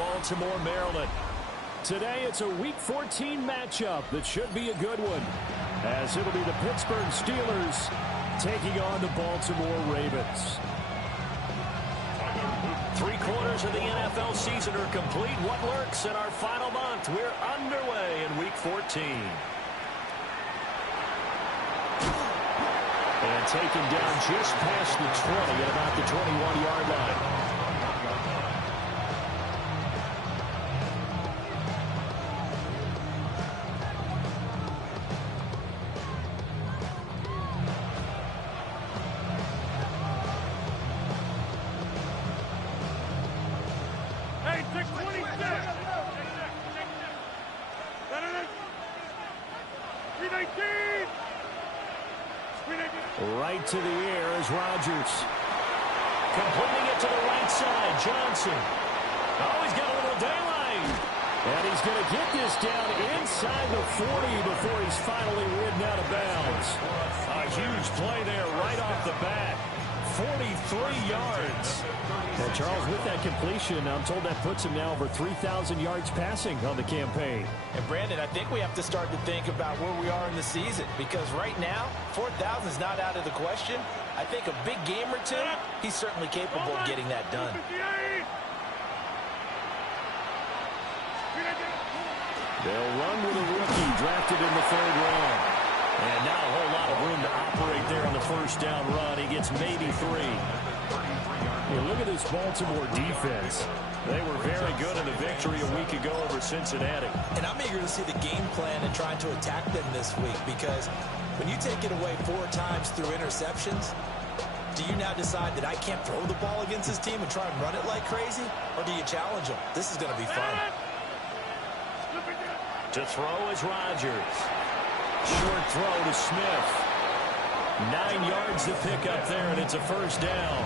Baltimore, Maryland. Today it's a Week 14 matchup that should be a good one, as it'll be the Pittsburgh Steelers taking on the Baltimore Ravens. 3/4 of the NFL season are complete. What lurks in our final month? We're underway in Week 14. And taken down just past the 20 at about the 21-yard line. Right to the air is Rodgers. Completing it to the right side, Johnson. Oh, he's got a little daylight. And he's going to get this down inside the 40 before he's finally ridden out of bounds. A huge play there right off the bat. 43 yards. And Charles, with that completion, I'm told that puts him now over 3,000 yards passing on the campaign. And Brandon, I think we have to start to think about where we are in the season, because right now, 4,000 is not out of the question. I think a big game or two, he's certainly capable of getting that done. They'll run with a rookie drafted in the 3rd round. And not a whole lot of room to operate there on the first down run. He gets maybe 3. Yeah, look at this Baltimore defense. They were very good in the victory a week ago over Cincinnati. And I'm eager to see the game plan and trying to attack them this week, because when you take it away 4 times through interceptions, do you now decide that I can't throw the ball against this team and try and run it like crazy? Or do you challenge them? This is going to be fun. To throw is Rodgers. Short throw to Smith. 9 yards to pick up there, and it's a first down.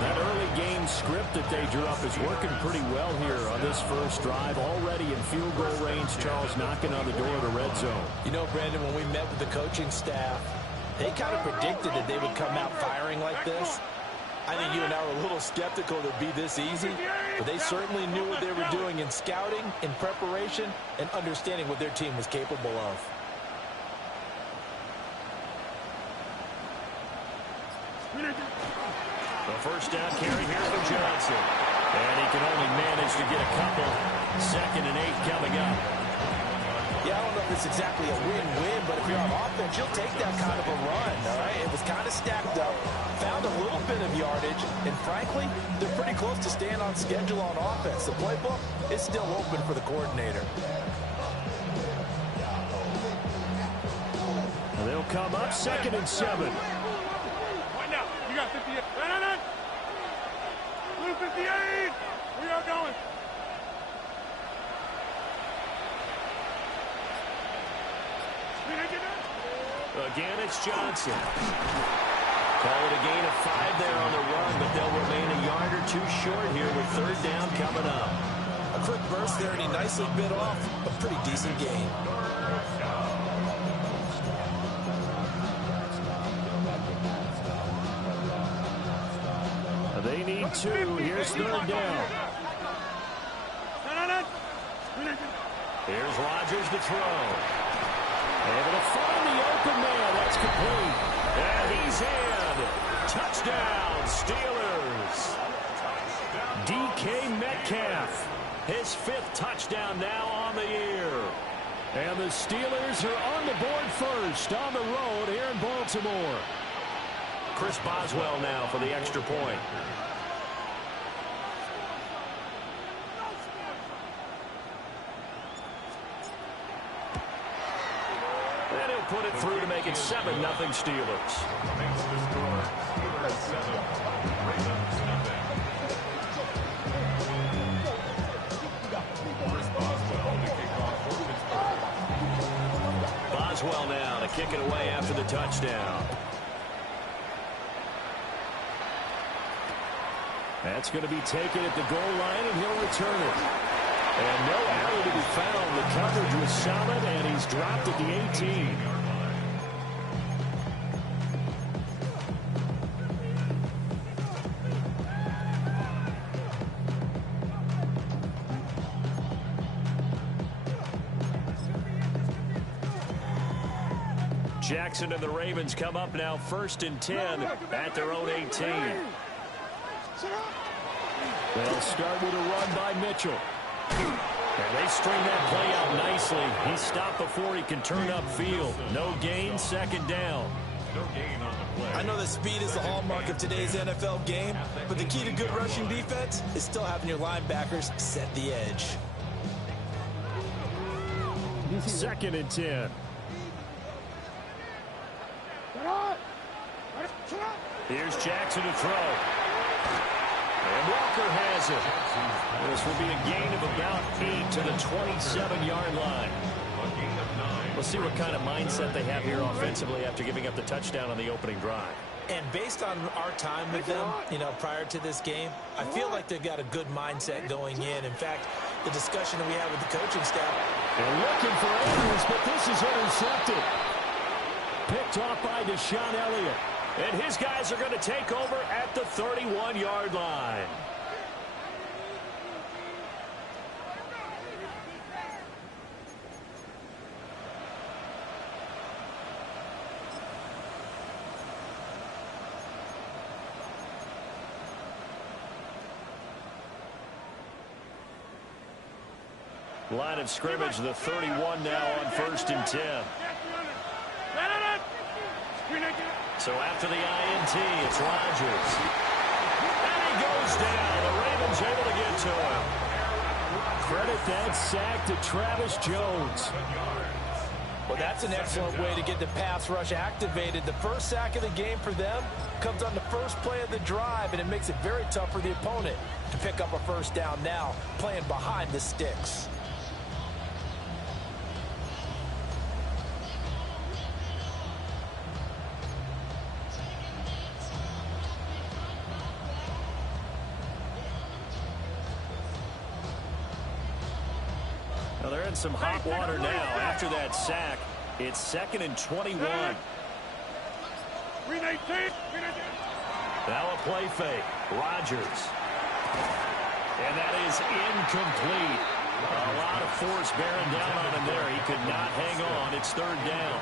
That early game script that they drew up is working pretty well here on this first drive. Already in field goal range, Charles knocking on the door of the red zone. You know, Brandon, when we met with the coaching staff, they kind of predicted that they would come out firing like this. I think you and I were a little skeptical that it'd be this easy, but they certainly knew what they were doing in scouting, in preparation, and understanding what their team was capable of. The first down carry here for Johnson. And he can only manage to get a couple. 2nd and 8 coming up. Yeah, I don't know if it's exactly a win-win, but if you're on offense, you'll take that kind of a run, all right? It was kind of stacked up, found a little bit of yardage, and frankly, they're pretty close to staying on schedule on offense. The playbook is still open for the coordinator. They'll come up 2nd and 7. Right now, you got 58. No. Blue 58. We are going. Again, it's Johnson. Call it a gain of 5 there on the run, but they'll remain a yard or 2 short here with 3rd down coming up. A quick burst there, and he nicely bit off a pretty decent gain. They need 2. Here's 3rd down. Here's Rodgers to throw. Able to find the open man. That's complete. And he's in. Touchdown, Steelers. DK Metcalf. His 5th touchdown now on the year. And the Steelers are on the board first on the road here in Baltimore. Chris Boswell now for the extra point. And he'll put it through to make it 7-0 Steelers. Boswell now to kick it away after the touchdown. That's going to be taken at the goal line, and he'll return it. And no error to be found. The coverage was solid, and he's dropped at the 18. Jackson and the Ravens come up now 1st and 10 at their own 18. They'll start with a run by Mitchell. And they string that play out nicely. He stopped before he can turn upfield. No gain, 2nd down. I know that speed is the hallmark of today's NFL game, but the key to good rushing defense is still having your linebackers set the edge. 2nd and 10. Here's Jackson to throw. And Walker has it. This will be a gain of about 8 to the 27-yard line. We'll see what kind of mindset they have here offensively after giving up the touchdown on the opening drive. And based on our time with them, prior to this game, I feel like they've got a good mindset going in. In fact, the discussion that we had with the coaching staff. They're looking for Andrews, but this is intercepted. Picked off by Deshaun Elliott. And his guys are going to take over at the 31-yard line. Line of scrimmage, the 31 now on 1st and 10. So after the INT, it's Rodgers. And he goes down. The Ravens able to get to him. Credit that sack to Travis Jones. Well, that's an excellent way to get the pass rush activated. The first sack of the game for them comes on the first play of the drive, and it makes it very tough for the opponent to pick up a 1st down now, playing behind the sticks. Well, they're in some hot water now after that sack. It's 2nd and 21. Now a play fake. Rodgers. And that is incomplete. A lot of force bearing down on him there. He could not hang on. It's 3rd down.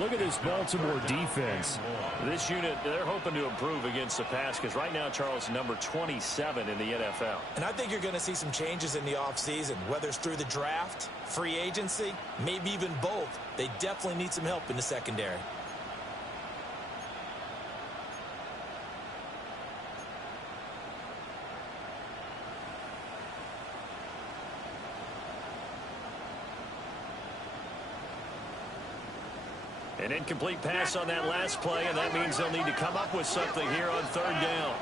Look at this Baltimore defense. This unit, they're hoping to improve against the pass because right now, Charles, number 27 in the NFL. And I think you're going to see some changes in the offseason, whether it's through the draft, free agency, maybe even both. They definitely need some help in the secondary. An incomplete pass on that last play, and that means they'll need to come up with something here on 3rd down.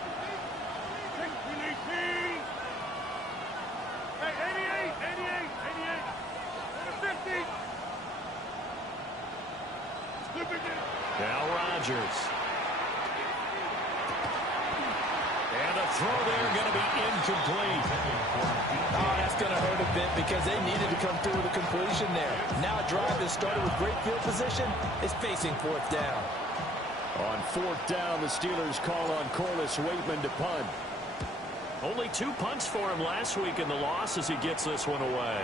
Now Rodgers. And a throw there going to be incomplete. Oh, that's going to hurt a bit because they needed to come through with a completion there. Now a drive that started with great field position is facing 4th down. On 4th down, the Steelers call on Corliss Waitman to punt. Only 2 punts for him last week in the loss as he gets this one away.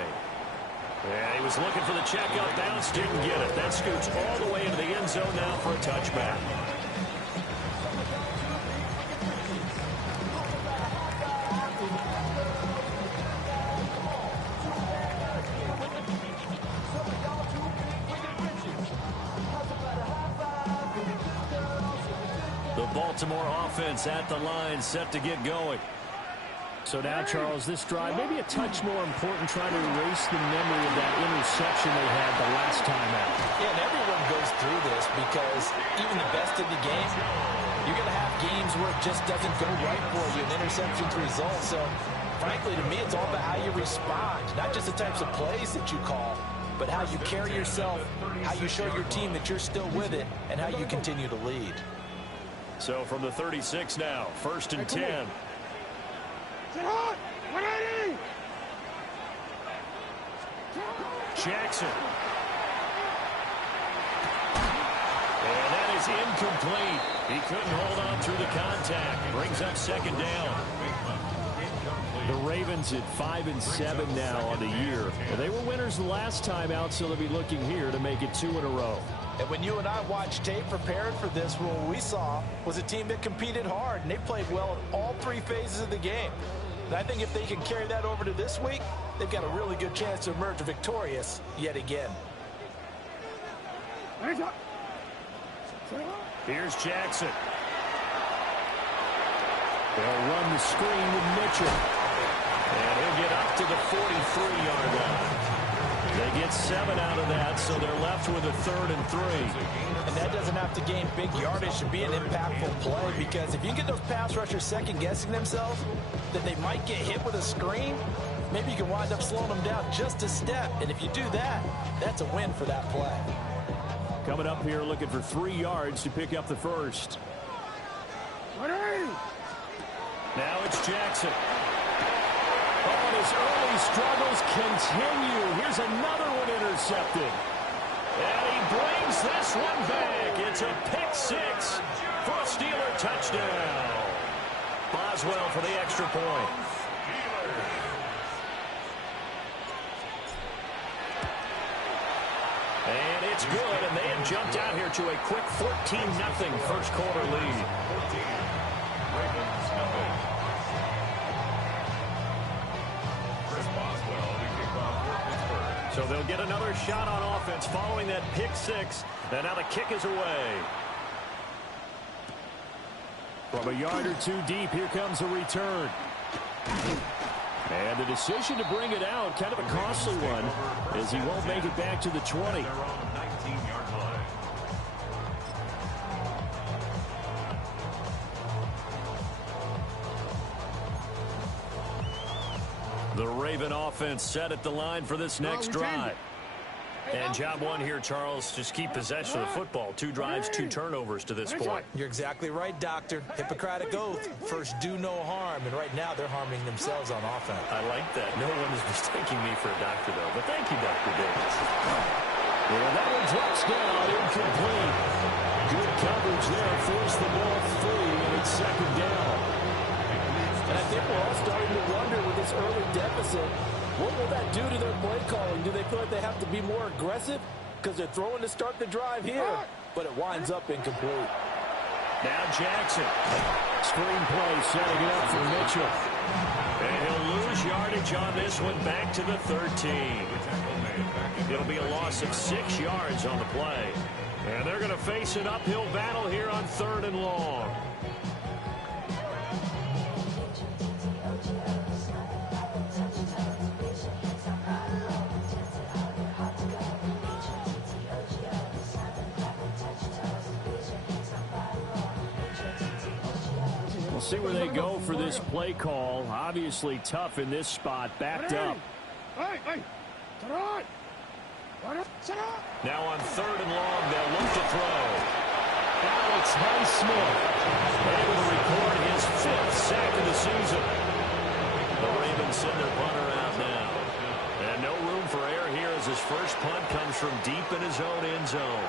Yeah, he was looking for the check up bounce, didn't get it. That scoots all the way into the end zone now for a touchback. The Baltimore offense at the line, set to get going. So now, Charles, this drive maybe a touch more important, trying to erase the memory of that interception they had the last time out. Yeah, and everyone goes through this because even the best of the game, you're going to have games where it just doesn't go right for you, and interceptions result. So, frankly, to me, it's all about how you respond, not just the types of plays that you call, but how you carry yourself, how you show your team that you're still with it, and how you continue to lead. So from the 36 now, 1st and 10. Jackson. And that is incomplete. He couldn't hold on through the contact. Brings up 2nd down. The Ravens at 5-7 now on the year. Well, they were winners the last time out, so they'll be looking here to make it 2 in a row. And when you and I watched tape preparing for this, what we saw was a team that competed hard, and they played well in all 3 phases of the game. And I think if they can carry that over to this week, they've got a really good chance to emerge victorious yet again. Here's Jackson. They'll run the screen with Mitchell. And he'll get up to the 43-yard line. They get 7 out of that, so they're left with a 3rd and 3. And that doesn't have to gain big yardage to be an impactful play, because if you get those pass rushers second-guessing themselves, that they might get hit with a screen, maybe you can wind up slowing them down just a step. And if you do that, that's a win for that play. Coming up here looking for 3 yards to pick up the first. Now it's Jackson. Oh, and his early struggles continue. Here's another one intercepted. And he brings this one back. It's a pick 6 for a Steeler touchdown. Boswell for the extra point. And it's good, and they have jumped out here to a quick 14-0 first quarter lead. So they'll get another shot on offense following that pick 6, and now the kick is away. From a yard or 2 deep, here comes a return. And the decision to bring it out, kind of a costly one, as he won't make it back to the 20. The Raven offense set at the line for this next drive. And job 1 here, Charles, just keep possession of the football. 2 drives, 2 turnovers to this point. You're exactly right, Doctor. Hippocratic oath. First, do no harm. And right now, they're harming themselves on offense. I like that. No one is mistaking me for a doctor, though. But thank you, Dr. Davis. Well, that one drops down, incomplete. Good coverage there. Force the ball free, and it's 2nd down. And I think we're all starting to wonder with this early deficit, what will that do to their play calling? Do they feel like they have to be more aggressive because they're throwing to start the drive here? But it winds up incomplete. Now Jackson. Screen play setting it up for Mitchell. And he'll lose yardage on this one back to the 13. It'll be a loss of 6 yards on the play. And they're going to face an uphill battle here on 3rd and long. We'll see where they go for this play call. Obviously tough in this spot, backed up. Now on 3rd and long, they'll look to throw. Alex Highsmith able to record his 5th sack of the season. The Ravens send their punter out now. And no room for error here as his first punt comes from deep in his own end zone.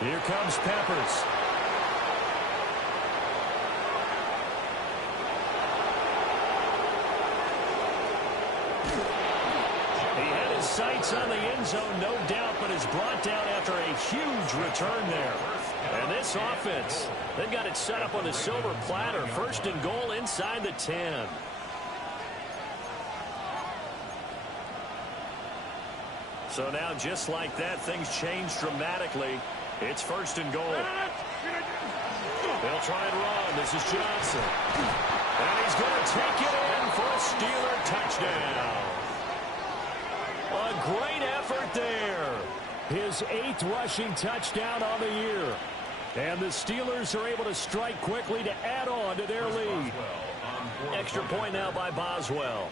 Here comes Peppers. Sights on the end zone, no doubt, but is brought down after a huge return there. And this offense, they've got it set up on the silver platter. 1st and goal inside the 10. So now, just like that, things change dramatically. It's 1st and goal. They'll try and run. This is Johnson. And he's going to take it in for a Steeler touchdown. A great effort there. His 8th rushing touchdown on the year. And the Steelers are able to strike quickly to add on to their lead. Extra point now by Boswell.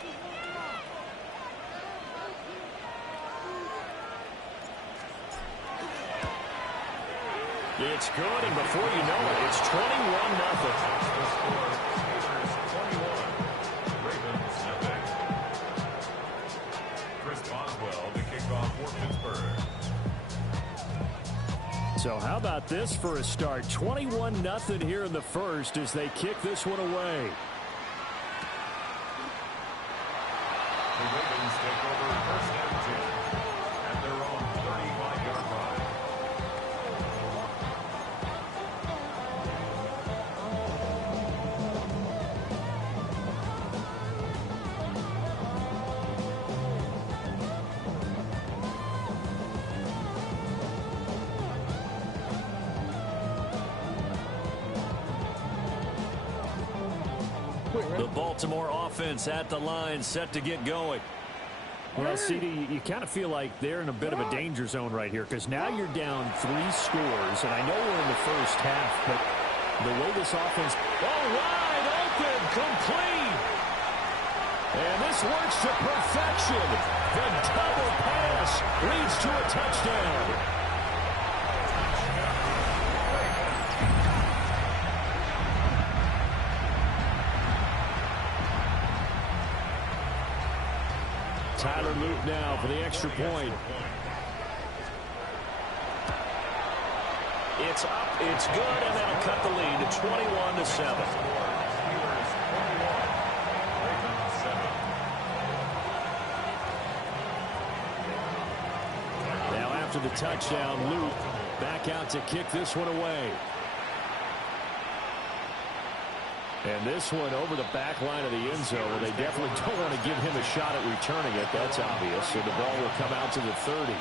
It's good, and before you know it, it's 21-0. So how about this for a start? 21-0 here in the first as they kick this one away. The Ravens take over first and 10 at their own 35-yard line. The Baltimore offense at the line, set to get going. Well, CD, you kind of feel like they're in a bit of a danger zone right here because now you're down 3 scores, and I know we're in the first half, but the way this offense... Oh, wide open, complete! And this works to perfection. The double pass leads to a touchdown. Tyler Luke now for the extra point. It's up, it's good, and that'll cut the lead to 21-7. Now after the touchdown, Luke back out to kick this one away. And this one over the back line of the end zone, where they definitely don't want to give him a shot at returning it. That's obvious. So the ball will come out to the 30.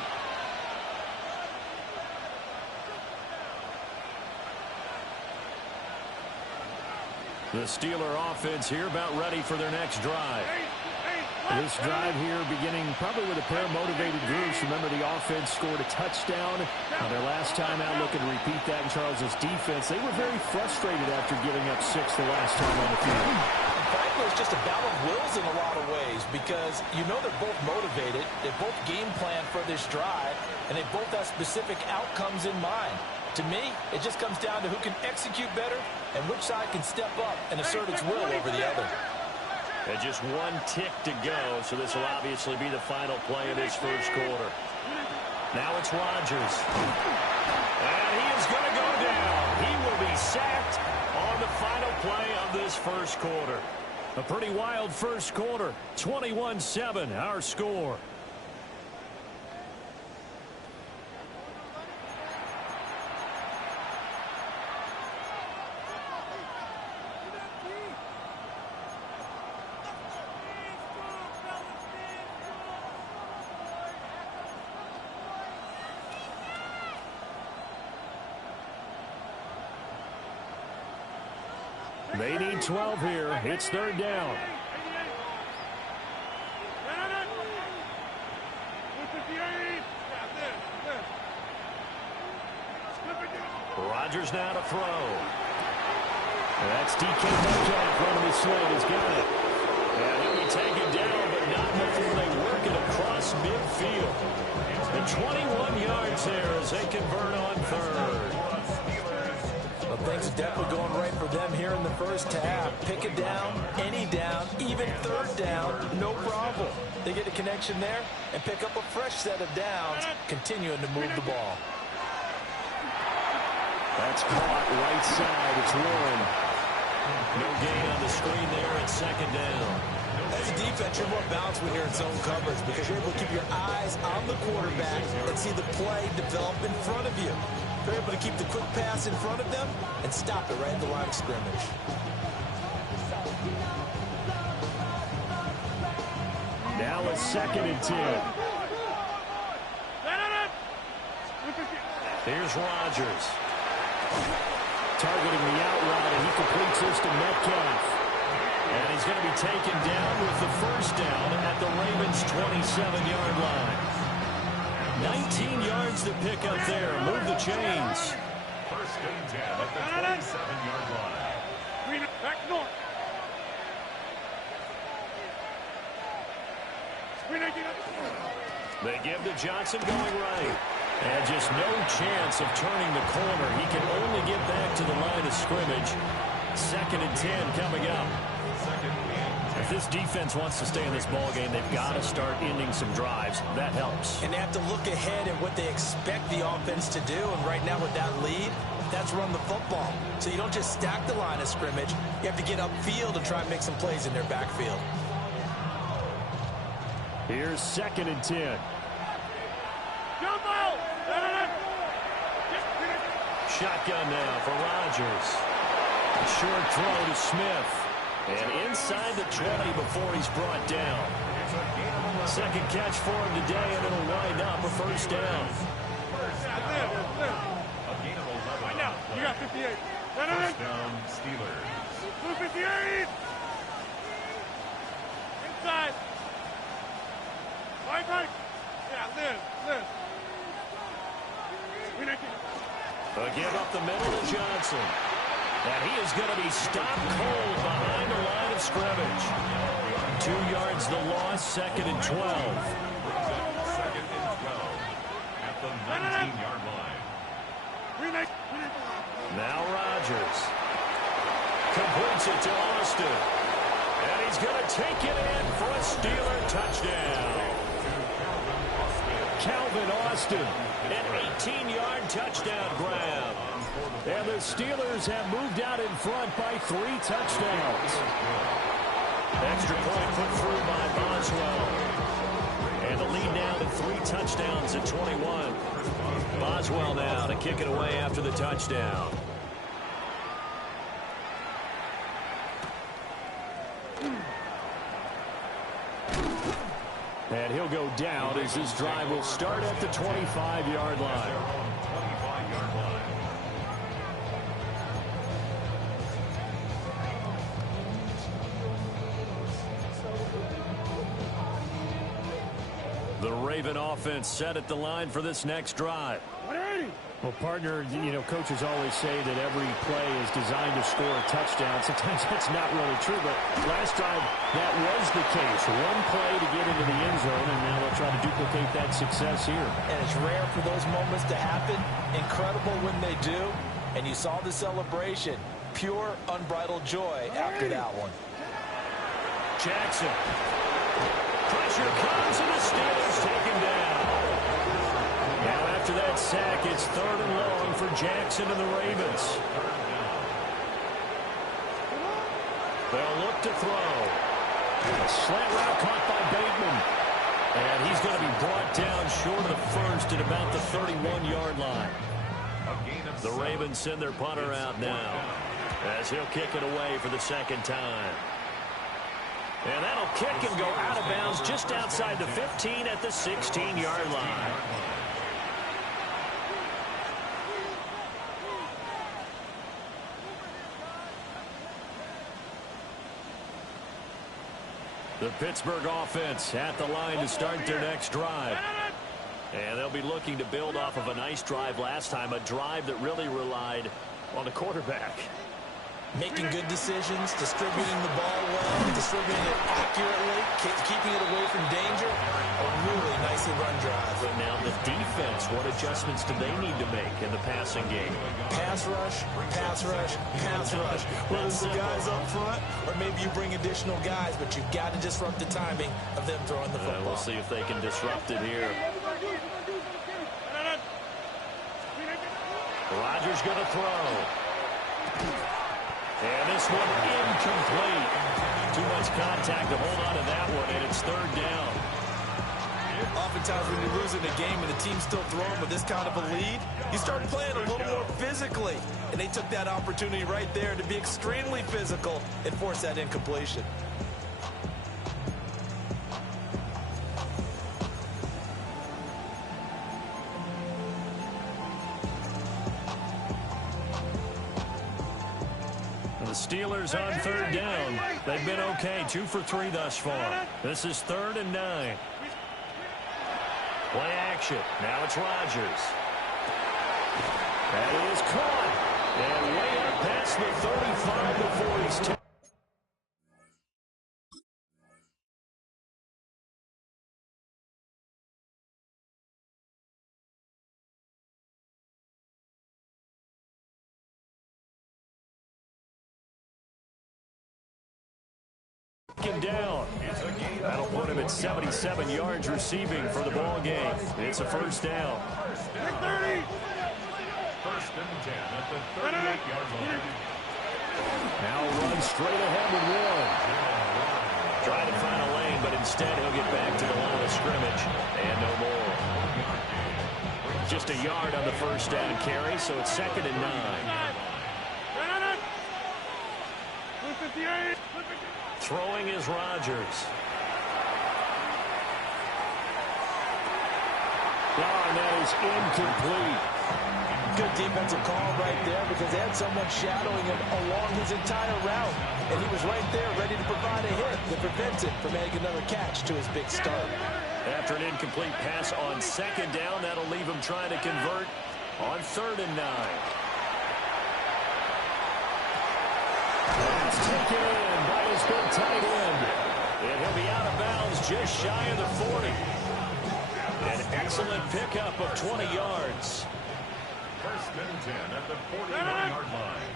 The Steeler offense here about ready for their next drive. This drive here beginning probably with a pair of motivated groups. Remember, the offense scored a touchdown on their last time out. Looking to repeat that in Charles's defense. They were very frustrated after giving up 6 the last time on the field. Frankly, it's just a battle of wills in a lot of ways because you know they're both motivated. They both game plan for this drive, and they both have specific outcomes in mind. To me, it just comes down to who can execute better and which side can step up and assert its will over the other. And just 1 tick to go, so this will obviously be the final play of this first quarter. Now it's Rodgers. And he is going to go down. He will be sacked on the final play of this first quarter. A pretty wild first quarter. 21-7, our score. They need 12 here. It's third down. Rodgers now to throw. That's DK Metcalf running the slant. He's got it. And he'll be taken down, but not before they work it across midfield. And 21 yards there as they convert on third. Well, things are definitely going right for them here in the first half. Pick it down, any down, even third down, no problem. They get a connection there and pick up a fresh set of downs, continuing to move the ball. That's caught right side. It's Warren. No gain on the screen there at second down. As a defense, you're more balanced when you're in zone coverage because you're able to keep your eyes on the quarterback and see the play develop in front of you. You're able to keep the quick pass in front of them and stop it right at the line of scrimmage. Now a 2nd and 10. Here's Rodgers. Targeting the out route, and he completes this to Metcalf. And he's going to be taken down with the first down at the Ravens' 27-yard line. 19 yards to pick up there. Move the chains. First and 10 at the 27-yard line. Back north. They give to Johnson going right. And just no chance of turning the corner. He can only get back to the line of scrimmage. 2nd and 10 coming up. If this defense wants to stay in this ball game, they've got to start ending some drives. That helps. And they have to look ahead at what they expect the offense to do. And right now with that lead, that's run the football. So you don't just stack the line of scrimmage. You have to get upfield and try and make some plays in their backfield. Here's 2nd and 10. Shotgun now for Rodgers. Short throw to Smith. And inside the 20 before he's brought down. 2nd catch for him today, and it'll wind up a 1st down. Right now, you got 58. 1st down, Steelers. 258. Inside. Right. Yeah, live. Again up the middle to Johnson. And he is going to be stopped cold behind the line of scrimmage. 2 yards the loss, 2nd and 12. 2nd and 12 at the 19-yard line. Now Rodgers completes it to Austin. And he's going to take it in for a Steeler touchdown. Calvin Austin, an 18-yard touchdown grab. And the Steelers have moved out in front by 3 touchdowns. Extra point put through by Boswell. And the lead now to 3 touchdowns at 21. Boswell now to kick it away after the touchdown. And he'll go down as this drive will start at the 25-yard line. The Raven offense set at the line for this next drive. Well, partner, you know, coaches always say that every play is designed to score a touchdown. Sometimes that's not really true, but last drive, that was the case. One play to get into the end zone, and now they'll try to duplicate that success here. And it's rare for those moments to happen. Incredible when they do. And you saw the celebration. Pure, unbridled joy after that one. Jackson. Pressure comes, and the Steelers take him down. Now after that sack, it's 3rd and long for Jackson and the Ravens. They'll look to throw. Slant route caught by Bateman. And he's going to be brought down short of the first at about the 31-yard line. The Ravens send their punter out now as he'll kick it away for the 2nd time. And that'll kick and go out of bounds just outside the 15 at the 16-yard line. The Pittsburgh offense at the line to start their next drive. And they'll be looking to build off of a nice drive last time, a drive that really relied on the quarterback. Making good decisions, distributing the ball well, distributing it accurately, keeping it away from danger. A really nicely run drive. But now the defense, what adjustments do they need to make in the passing game? Pass rush, pass rush, pass rush. Whether it's the guys up front or maybe you bring additional guys, but you've got to disrupt the timing of them throwing the football. We'll see if they can disrupt it here. Rodgers going to throw. And this one incomplete. Too much contact to hold on to that one, and it's 3rd down. Oftentimes when you're losing a game and the team's still throwing with this kind of a lead, you start playing a little more physically. And they took that opportunity right there to be extremely physical and force that incompletion. The Steelers on 3rd down. They've been okay, 2 for 3 thus far. This is 3rd and 9. Play action. Now it's Rodgers. That is caught. And way up past the 35 before he's taken. second down. That'll put him at 77 yards receiving for the ball game. It's a first down. 30. First and 10 at the 38-yard line. Now run straight ahead with one. Trying to find a lane, but instead he'll get back to the line of scrimmage. And no more. Just a yard on the first down carry, so it's 2nd and 9. Throwing is Rodgers. And that is incomplete. Good defensive call right there because they had someone shadowing him along his entire route. And he was right there ready to provide a hit that prevents him from making another catch to his big start. After an incomplete pass on 2nd down, that'll leave him trying to convert on 3rd and 9. That's taken in by his big tight end. And he'll be out of bounds just shy of the 40. An excellent pickup of 20 yards. First and 10 at the 41-yard line.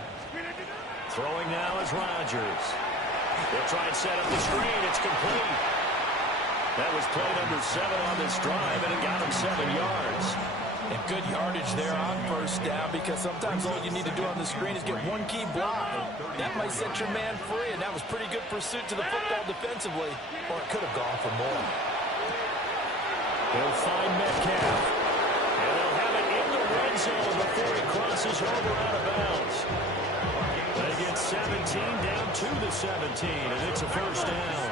Throwing now is Rodgers. They'll try and set up the screen. It's complete. That was play number 7 on this drive, and it got him 7 yards. And good yardage there on first down because sometimes all you need to do on the screen is get one key block. That might set your man free, and that was pretty good pursuit to the football defensively, or it could have gone for more. They'll find Metcalf. And they'll have it in the red zone before he crosses over out of bounds. They get 17 down to the 17, and it's a first down.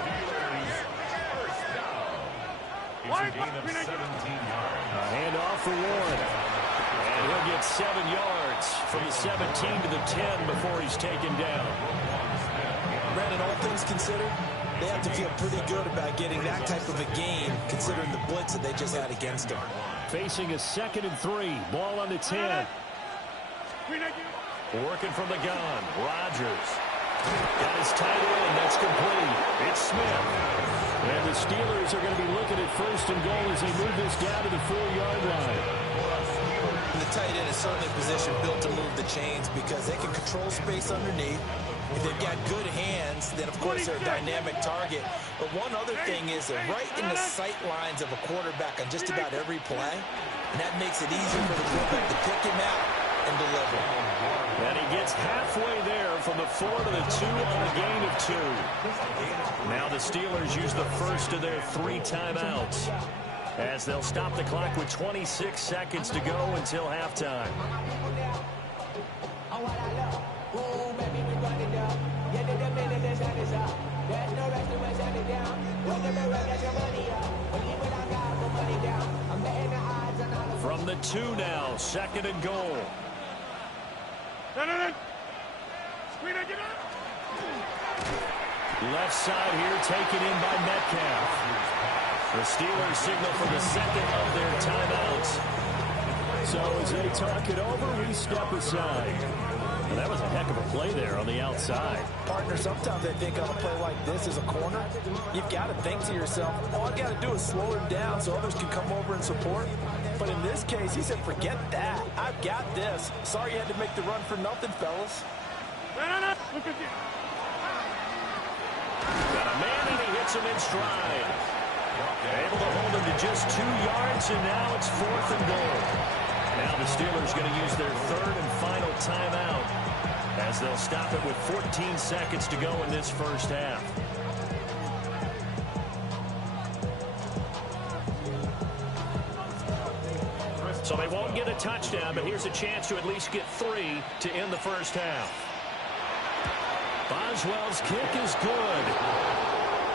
It's a gain of 17 yards. A handoff for Warren. And he'll get 7 yards from the 17 to the 10 before he's taken down. Brandon, all things considered, they have to feel pretty good about getting that type of a gain considering the blitz that they just had against them. Facing a 2nd and 3. Ball on the 10. Working from the gun. Rodgers. Got his tight end. That's complete. It's Smith. And the Steelers are going to be looking at 1st and goal as they move this down to the 4-yard line. The tight end is certainly a position built to move the chains because they can control space underneath. If they've got good hands, then of course they're a dynamic target. But one other thing is they're right in the sight lines of a quarterback on just about every play. And that makes it easier for the quarterback to pick him out and deliver. And he gets halfway there from the 4 to the 2 on a gain of 2. Now the Steelers use the first of their 3 timeouts as they'll stop the clock with 26 seconds to go until halftime. From the 2 now, 2nd and goal. Left side here taken in by Metcalf. The Steelers signal for the 2nd of their timeouts. So as they talk it over, we step aside. Well, that was a heck of a play there on the outside. Partner, sometimes I think on a play like this as a corner, you've got to think to yourself, all I've got to do is slow him down so others can come over and support. But in this case, he said, forget that. I've got this. Sorry you had to make the run for nothing, fellas. Got a man and he hits him in stride. Able to hold him to just 2 yards, and now it's 4th and goal. Now the Steelers going to use their 3rd and final timeout as they'll stop it with 14 seconds to go in this first half. So they won't get a touchdown, but here's a chance to at least get 3 to end the first half. Boswell's kick is good.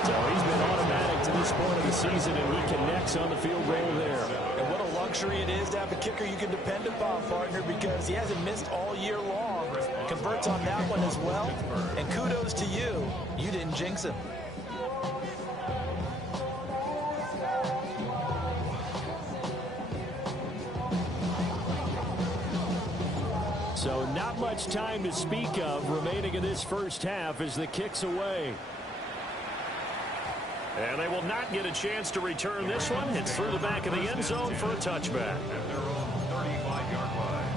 So he's been automatic to this point of the season, and he connects on the field goal there. And what a luxury it is to have a kicker you can depend upon, partner, because he hasn't missed all year long. Converts on that one as well. And kudos to you. You didn't jinx him. So not much time to speak of remaining in this first half as the kick's away. And they will not get a chance to return this one. It's through the back of the end zone for a touchback. At their own 35-yard line.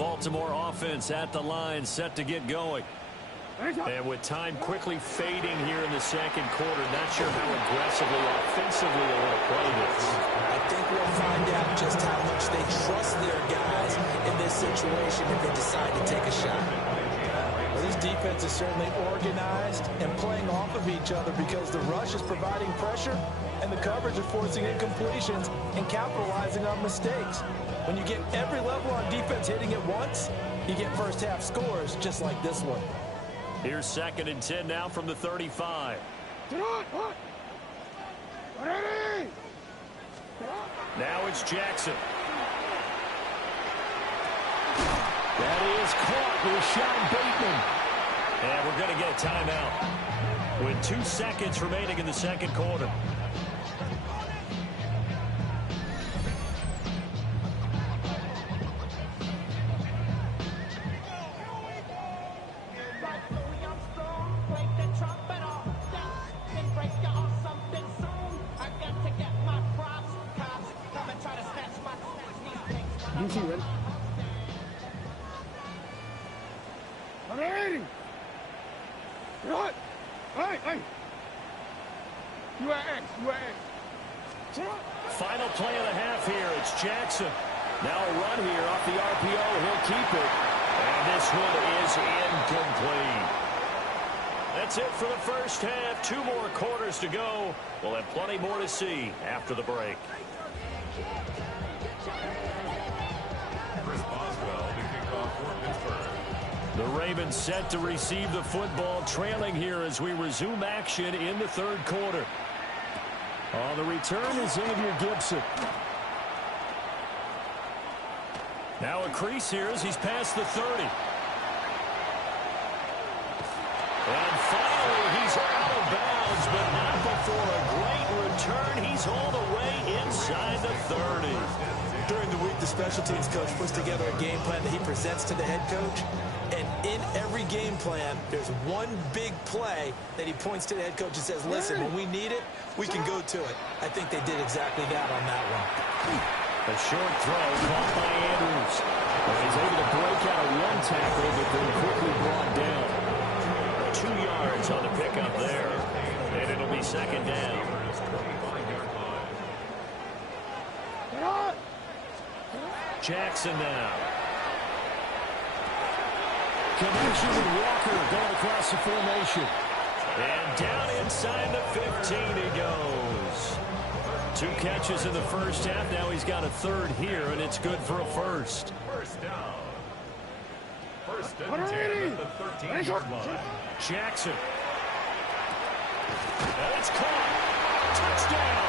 Baltimore offense at the line, set to get going. And with time quickly fading here in the second quarter, not sure how aggressively, offensively they want to play this. I think we'll find out just how much they trust their guys in this situation if they decide to take a shot. Well, this defense is certainly organized and playing off of each other because the rush is providing pressure and the coverage is forcing incompletions and capitalizing on mistakes. When you get every level on defense hitting at once, you get first half scores just like this one. Here's 2nd and 10 now from the 35. Now it's Jackson. That is caught with Sean Bateman. And we're going to get a timeout with 2 seconds remaining in the second quarter. Final play of the half here. It's Jackson. Now a run here off the RPO. He'll keep it. And this one is incomplete. That's it for the first half. 2 more quarters to go. We'll have plenty more to see after the break. Chris Boswell to kick off for Pittsburgh. The Ravens set to receive the football, trailing here as we resume action in the third quarter. On the return is Xavier Gibson. Now a crease here as he's past the 30. And finally, he's out of bounds, but not before a great return. He's all the way inside the 30. During the week, the special teams coach puts together a game plan that he presents to the head coach. And in every game plan, there's one big play that he points to the head coach and says, listen, when we need it, we can go to it. I think they did exactly that on that one. A short throw caught by Andrews. And he's able to break out of 1 tackle, but then quickly brought down. 2 yards on the pickup there. And it'll be 2nd down. Jackson now. Connection with Walker going across the formation. And down inside the 15 he goes. 2 catches in the first half. Now he's got a 3rd here, and it's good for a first. First down. 1st and 10 at the 13-yard line. Jackson. And it's caught. Touchdown.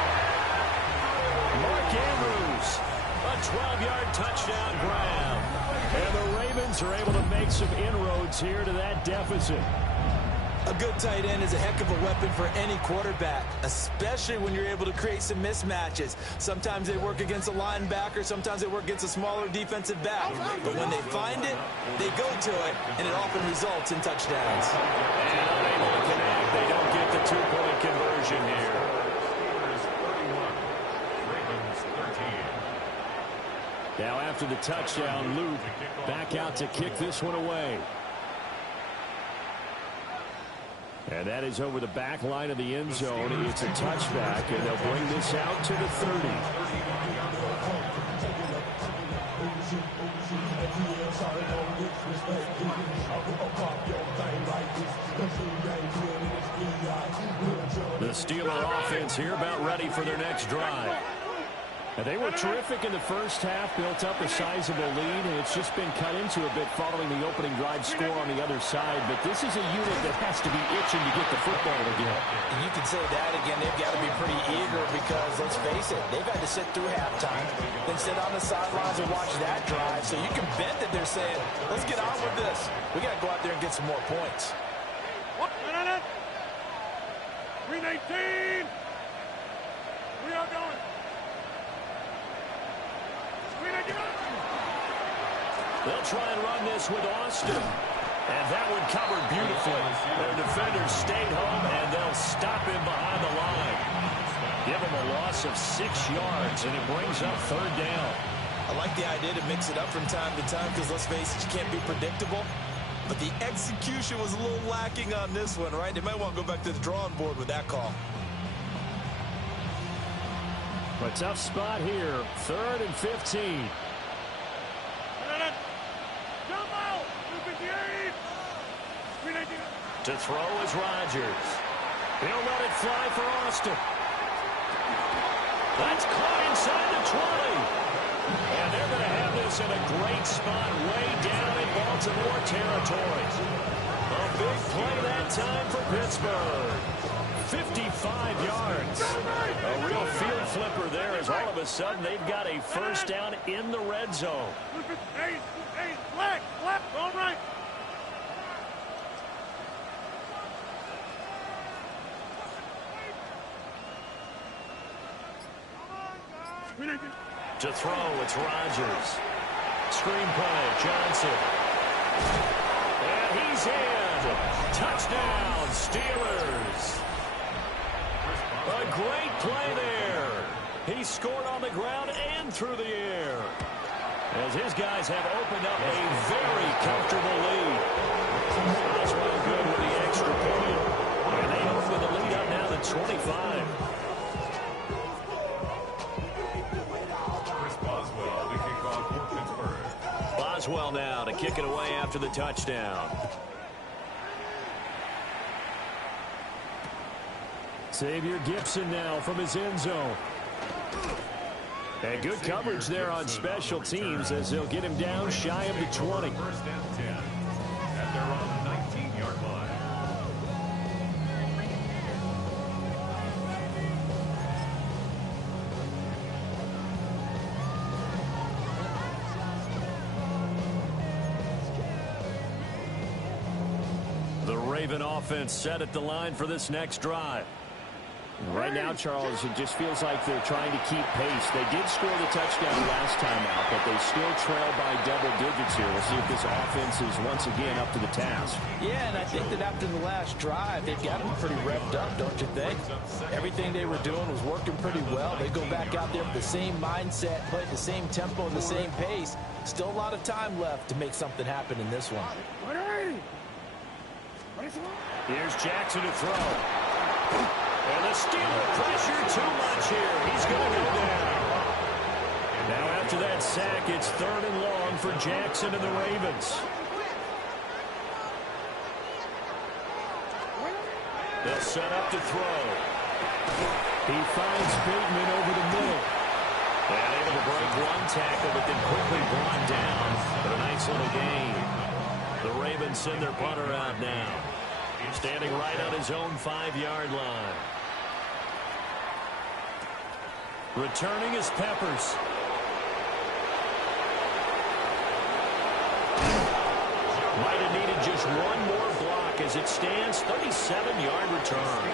Mark Andrews. A 12-yard touchdown grab. And the Ravens are able to make some inroads here to that deficit. A good tight end is a heck of a weapon for any quarterback, especially when you're able to create some mismatches. Sometimes they work against a linebacker, sometimes they work against a smaller defensive back. But when they find it, they go to it, and it often results in touchdowns. And unable to connect. They don't get the 2-point conversion here. Now after the touchdown, Luke back out to kick this one away. And that is over the back line of the end zone. It's a touchback, and they'll bring this out to the 30. The Steeler offense here about ready for their next drive. And they were terrific in the first half, built up a sizable lead, and it's just been cut into a bit following the opening drive score on the other side. But this is a unit that has to be itching to get the football again. You can say that again. They've got to be pretty eager because, let's face it, they've had to sit through halftime, then sit on the sidelines and watch that drive. So you can bet that they're saying, let's get on with this. We got to go out there and get some more points. Green 18. We are going. They'll try and run this with Austin. And that one covered beautifully. Their defenders stayed home, and they'll stop him behind the line. Give him a loss of 6 yards, and it brings up 3rd down. I like the idea to mix it up from time to time because, let's face it, you can't be predictable. But the execution was a little lacking on this one, right? They might want to go back to the drawing board with that call. A tough spot here. 3rd and 15. To throw is Rodgers. He'll let it fly for Austin. That's caught inside the 20. And they're going to have this in a great spot way down in Baltimore territory. A big play that time for Pittsburgh. 55 yards. A real field flipper there as all of a sudden they've got a first down in the red zone. Hey, flag, all right. To throw, it's Rodgers. Screen play, Johnson. And he's in. Touchdown, Steelers. A great play there. He scored on the ground and through the air, as his guys have opened up a very comfortable lead. Boswell good with the extra point. And they open the lead up now to 25. Boswell now to kick it away after the touchdown. Xavier Gibson now from his end zone. And good coverage there on special teams as they'll get him down shy of the 20. 1st and 10 at their own 19-yard line. The Raven offense set at the line for this next drive. Right now, Charles, it just feels like they're trying to keep pace. They did score the touchdown last time out, but they still trail by double digits here. We'll see if this offense is once again up to the task. Yeah, and I think that after the last drive, they've got them pretty revved up, don't you think? Everything they were doing was working pretty well. They go back out there with the same mindset, play at the same tempo and the same pace. Still a lot of time left to make something happen in this one. Here's Jackson to throw. And the Steeler pressure too much here. He's going to go down. Now after that sack, it's 3rd and long for Jackson and the Ravens. They'll set up to throw. He finds Bateman over the middle. And able to break one tackle, but then quickly brought down. But a nice little gain. The Ravens send their punter out now. Standing right on his own 5-yard line. Returning is Peppers. Might have needed just one more block as it stands. 37-yard return.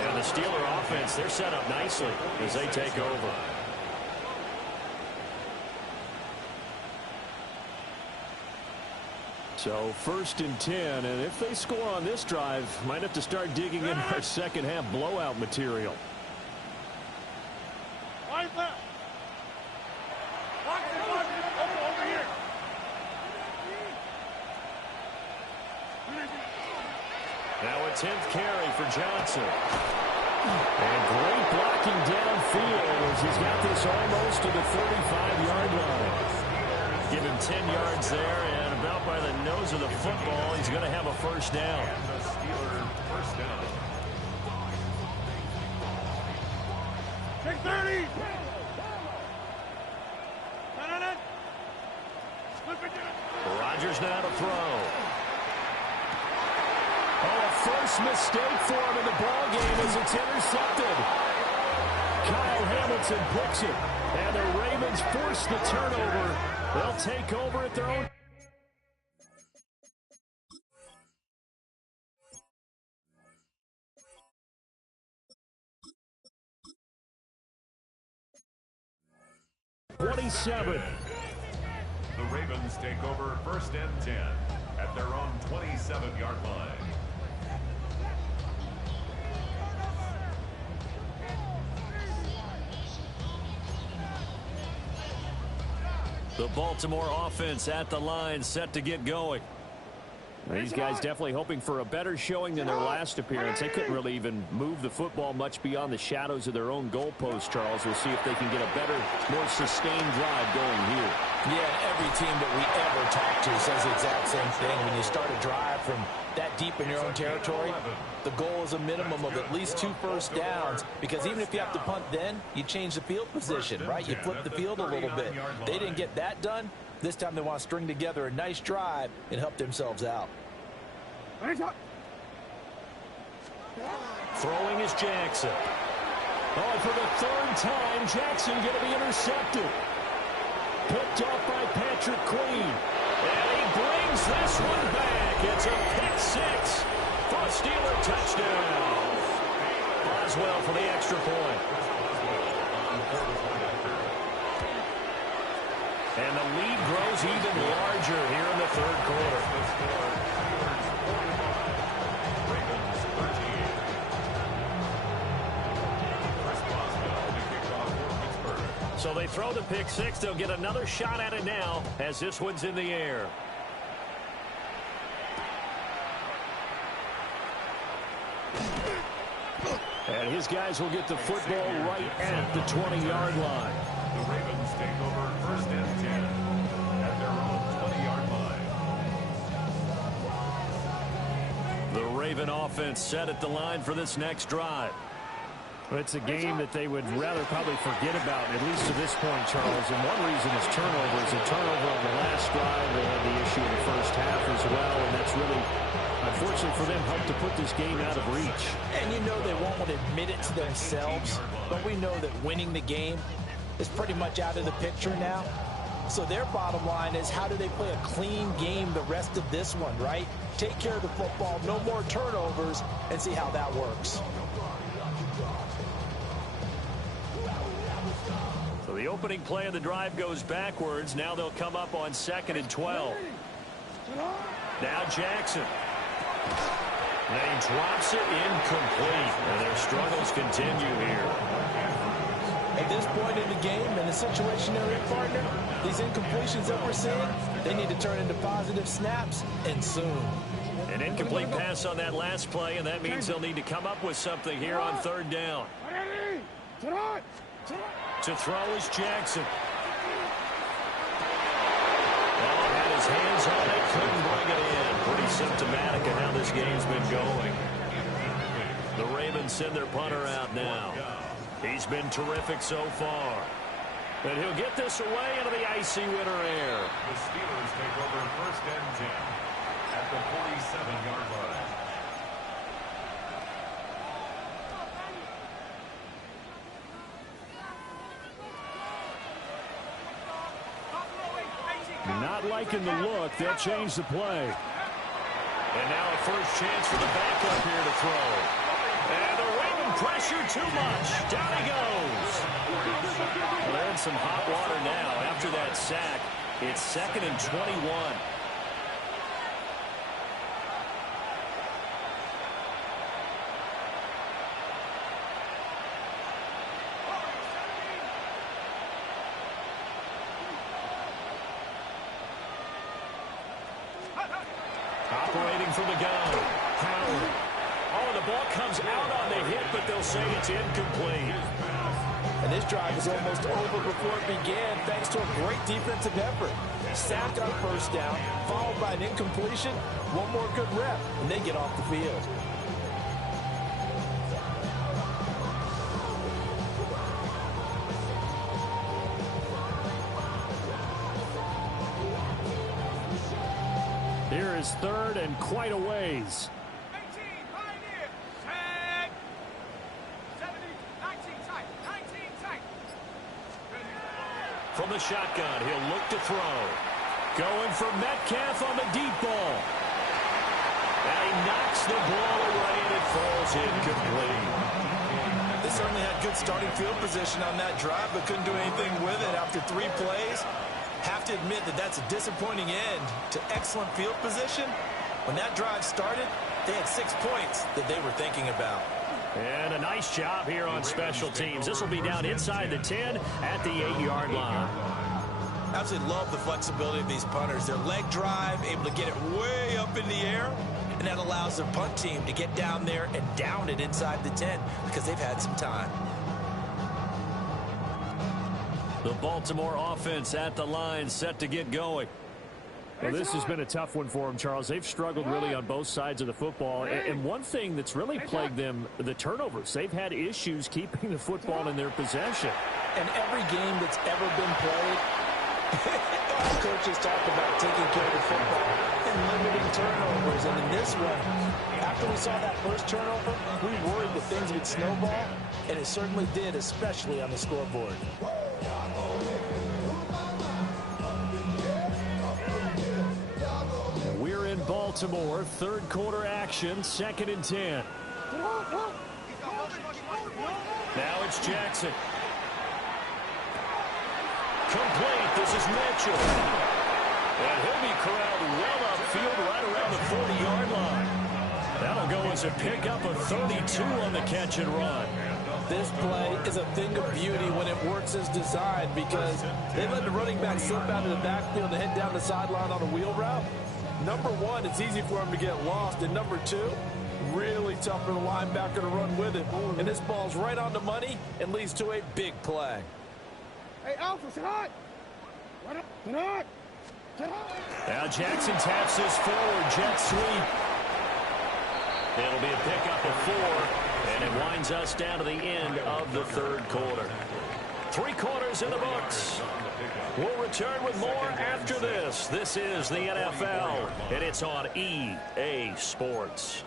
And the Steeler offense, they're set up nicely as they take over. So 1st and 10, and if they score on this drive, might have to start digging in our second half blowout material. Now a 10th carry for Johnson. And great blocking downfield as he's got this almost to the 35-yard line. Give him 10 yards there, and about by the nose of the football, he's going to have a first down. And the Steelers first down. Take 30. Rodgers now to throw. Oh, a first mistake for him in the ball game as it's intercepted. Kyle Hamilton picks it, and the Ravens force the turnover. They'll take over at their own. The Ravens take over 1st and 10 at their own 27-yard line. The Baltimore offense at the line, set to get going. These guys definitely hoping for a better showing than their last appearance. They couldn't really even move the football much beyond the shadows of their own goalpost, Charles. We'll see if they can get a better, more sustained drive going here. Yeah, every team that we ever talk to says the exact same thing. When you start a drive from that deep in your own territory, the goal is a minimum of at least 2 first downs, because even if you have to punt then, you change the field position, right? You flip the field a little bit. They didn't get that done. This time they want to string together a nice drive and help themselves out. Throwing is Jackson. Oh, for the 3rd time, Jackson going to be intercepted. Picked off by Patrick Queen. And he brings this one back. It's a pick-6 for a Steeler touchdown. Boswell for the extra point. And the lead grows even larger here in the 3rd quarter. So they throw the pick-6. They'll get another shot at it now as this one's in the air. And his guys will get the football right at the 20-yard line. The Ravens take over 1st and 10 at their own 20-yard line. The Raven offense set at the line for this next drive. It's a game that they would rather probably forget about, at least to this point, Charles. And one reason is turnovers. A turnover on the last drive. They had the issue in the first half as well, and that's really, unfortunately for them, helped to put this game out of reach. And you know they won't want to admit it to themselves, but we know that winning the game is pretty much out of the picture now. So their bottom line is, how do they play a clean game the rest of this one, right? Take care of the football, no more turnovers, and see how that works. So the opening play of the drive goes backwards. Now they'll come up on 2nd and 12. Now Jackson. And he drops it incomplete. And their struggles continue here. At this point in the game, and the situation they're in, partner, these incompletions that we're seeing, they need to turn into positive snaps, and soon. An incomplete pass on that last play, and that means they'll need to come up with something here on 3rd down. To throw is Jackson. Well, had his hands on it, couldn't bring it in. Pretty symptomatic of how this game's been going. The Ravens send their punter out now. He's been terrific so far. And he'll get this away into the icy winter air. The Steelers take over 1st and 10 at the 47-yard line. Not liking the look. They'll change the play. And now a first chance for the backup here to throw. And the Raven pressure too much. Down he goes. Well, they're in some hot water now after that sack. It's 2nd and 21. Operating from the gun. Howard. Oh, the ball comes out on the hit, but they'll say it's incomplete. And this drive is almost over before it began, thanks to a great defensive effort. Sack on 1st down, followed by an incompletion. One more good rep, and they get off the field. Here is 3rd and quite a ways. 18, Pioneer. 10. 70, 19, tight. 19, tight. From the shotgun, he'll look to throw. Going for Metcalf on the deep ball. And he knocks the ball away, and it falls incomplete. They certainly had good starting field position on that drive, but couldn't do anything with it after 3 plays. Have to admit that that's a disappointing end to excellent field position. When that drive started, they had 6 points that they were thinking about. And a nice job here on special teams. This will be down inside the 10 at the 8-yard line. Absolutely love the flexibility of these punters. Their leg drive, able to get it way up in the air, and that allows their punt team to get down there and down it inside the 10 because they've had some time. The Baltimore offense at the line, set to get going. Well, this has been a tough one for them, Charles. They've struggled really on both sides of the football. And one thing that's really plagued them, the turnovers. They've had issues keeping the football in their possession. And every game that's ever been played, all coaches talk about taking care of the football and limiting turnovers. And in this one, after we saw that first turnover, we worried that things would snowball, and it certainly did, especially on the scoreboard. We're in Baltimore, third quarter action, 2nd and 10. Now it's Jackson. Complete. This is Mitchell. And he'll be corralled well upfield right around the 40-yard line. That'll go as a pickup of 32 on the catch and run. This play is a thing of beauty when it works as designed because they let the running back slip out of the backfield and head down the sideline on a wheel route. Number one, it's easy for him to get lost. And number two, really tough for the linebacker to run with it. And this ball's right on the money and leads to a big play. Hey, Alpha, sit hot. Sit hot. Now Jackson taps this forward, jet sweep. It'll be a pickup of 4, and it winds us down to the end of the third quarter. 3 quarters in the books. We'll return with more after this. This is the NFL, and it's on EA Sports.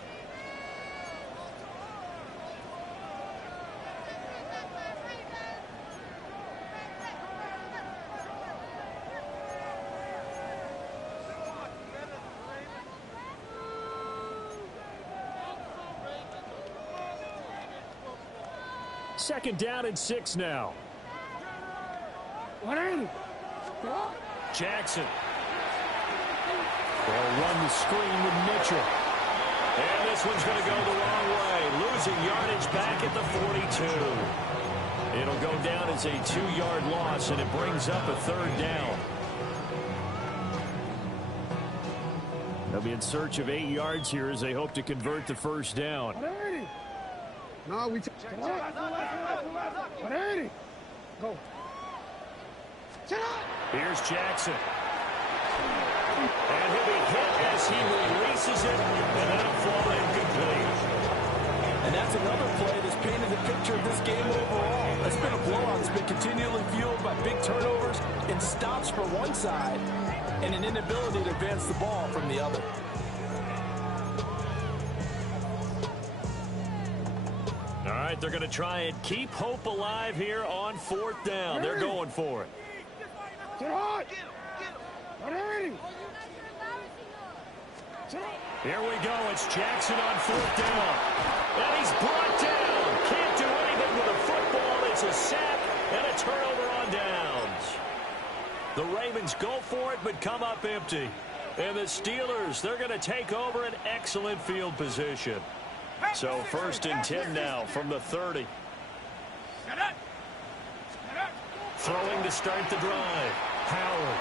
Second down and 6 now. Jackson. They'll run the screen with Mitchell. And this one's going to go the wrong way. Losing yardage back at the 42. It'll go down as a 2-yard loss, and it brings up a 3rd down. They'll be in search of 8 yards here as they hope to convert the first down. No, we go. Here's Jackson. And he'll be hit as he releases it, and that'll fall incomplete. And that's another play that's painted the picture of this game overall. It's been a blowout. It's been continually fueled by big turnovers and stops for one side and an inability to advance the ball from the other. All right, they're going to try and keep hope alive here on 4th down. They're going for it. Here we go. It's Jackson on 4th down. And he's brought down. Can't do anything with a football. It's a sack and a turnover on downs. The Ravens go for it but come up empty. And the Steelers, they're going to take over an excellent field position. So 1st and 10 now from the 30. Throwing to start the drive. Howard.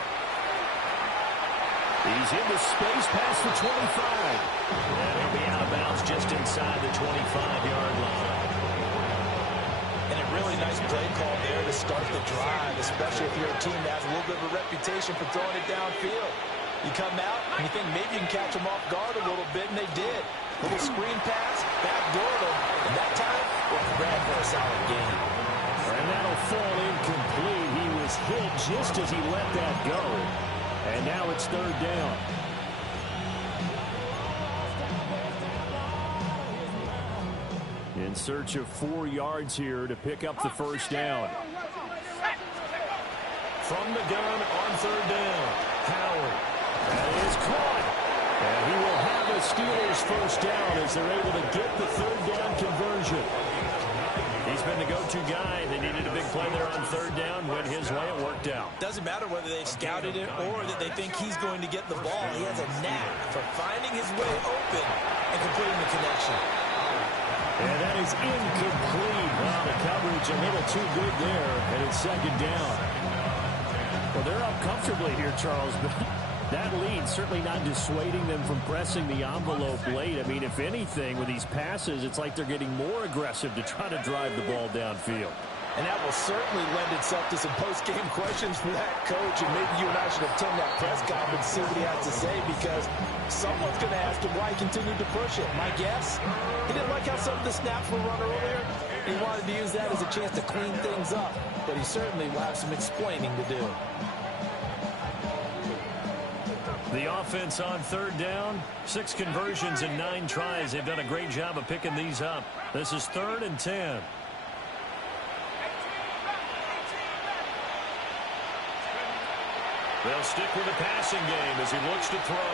He's into space past the 25. And he'll be out of bounds just inside the 25-yard line. And a really nice play call there to start the drive, especially if you're a team that has a little bit of a reputation for throwing it downfield. You come out and you think maybe you can catch them off guard a little bit, and they did. Little screen pass, backdoored them, and that time, well, ran for a solid gain. And that'll fall incomplete. He was hit just as he let that go. And now it's 3rd down. In search of 4 yards here to pick up the first down. From the gun on 3rd down. Howard. That is caught. And he will have a Steelers first down as they're able to get the 3rd down conversion. He's been the go-to guy. They needed a big play there on 3rd down. Went his way. It worked out. Doesn't matter whether they scouted it or that they think he's going to get the ball. He has a knack for finding his way open and completing the connection. And that is incomplete. Wow, the coverage a little too good there, and it's 2nd down. Well, they're up comfortably here, Charles, but that lead certainly not dissuading them from pressing the envelope late. I mean, if anything, with these passes, it's like they're getting more aggressive to try to drive the ball downfield. And that will certainly lend itself to some post-game questions for that coach, and maybe you and I should attend that press conference and see what he has to say, because someone's going to ask him why he continued to push it. My guess, he didn't like how some of the snaps were run earlier. He wanted to use that as a chance to clean things up, but he certainly will have some explaining to do. The offense on third down, 6 conversions and 9 tries. They've done a great job of picking these up. This is 3rd and 10. They'll stick with the passing game as he looks to throw.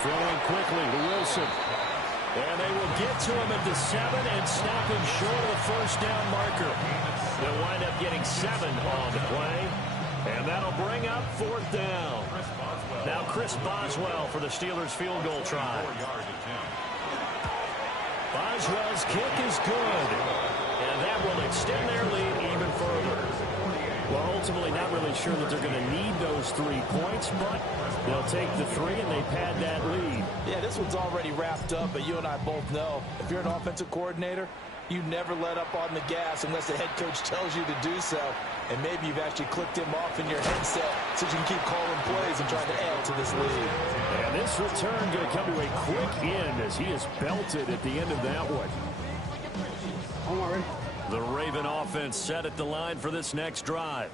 Throwing quickly to Wilson. And they will get to him at the 7 and snapping short of the first down marker. They'll wind up getting 7 on the play. And that'll bring up 4th down. Now Chris Boswell for the Steelers field goal try. Boswell's kick is good. And that will extend their lead even further. Well, ultimately not really sure that they're going to need those 3 points, but they'll take the 3 and they pad that lead. Yeah, this one's already wrapped up, but you and I both know if you're an offensive coordinator, you never let up on the gas unless the head coach tells you to do so. And maybe you've actually clicked him off in your headset so you can keep calling plays and trying to add to this lead. And this return going to come to a quick end as he is belted at the end of that one. The Raven offense set at the line for this next drive.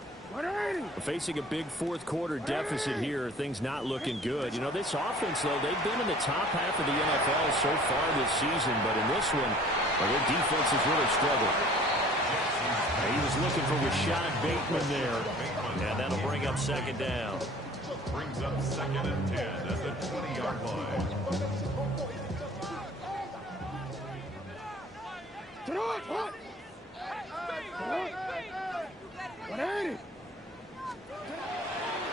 Facing a big fourth quarter deficit here, things not looking good. You know, this offense, though, they've been in the top half of the NFL so far this season, but in this one, well, their defense has really struggled. He was looking for Rashad Bateman there, and that'll bring up 2nd down. Brings up 2nd and 10 at the 20-yard line.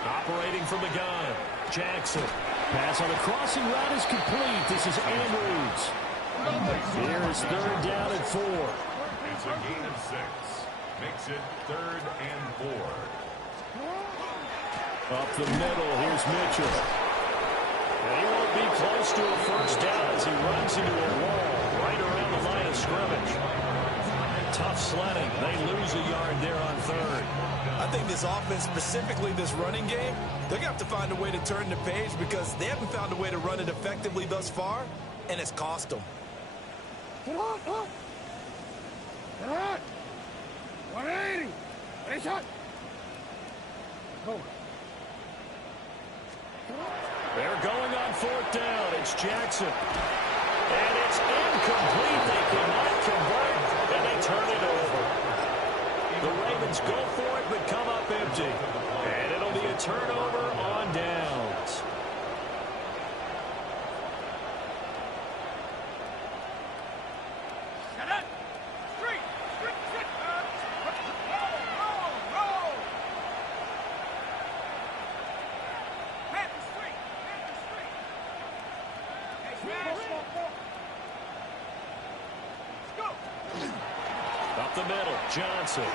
Operating from the gun, Jackson. Pass on the crossing route is complete. This is Andrews. Here is 3rd down and 4. It's a gain of 6. Makes it 3rd and 4. Up the middle, here's Mitchell. And he won't be close to a first down as he runs into a wall right around the line of scrimmage. Tough sledding. They lose a yard there on 3rd. I think this offense, specifically this running game, they're going to have to find a way to turn the page because they haven't found a way to run it effectively thus far, and it's cost them. 180. Ready, shot. Go. They're going on 4th down. It's Jackson. And it's incomplete. They cannot convert, and they turn it over. The Ravens go for it, but come up empty. And it'll be a turnover on downs. Up the middle, Johnson.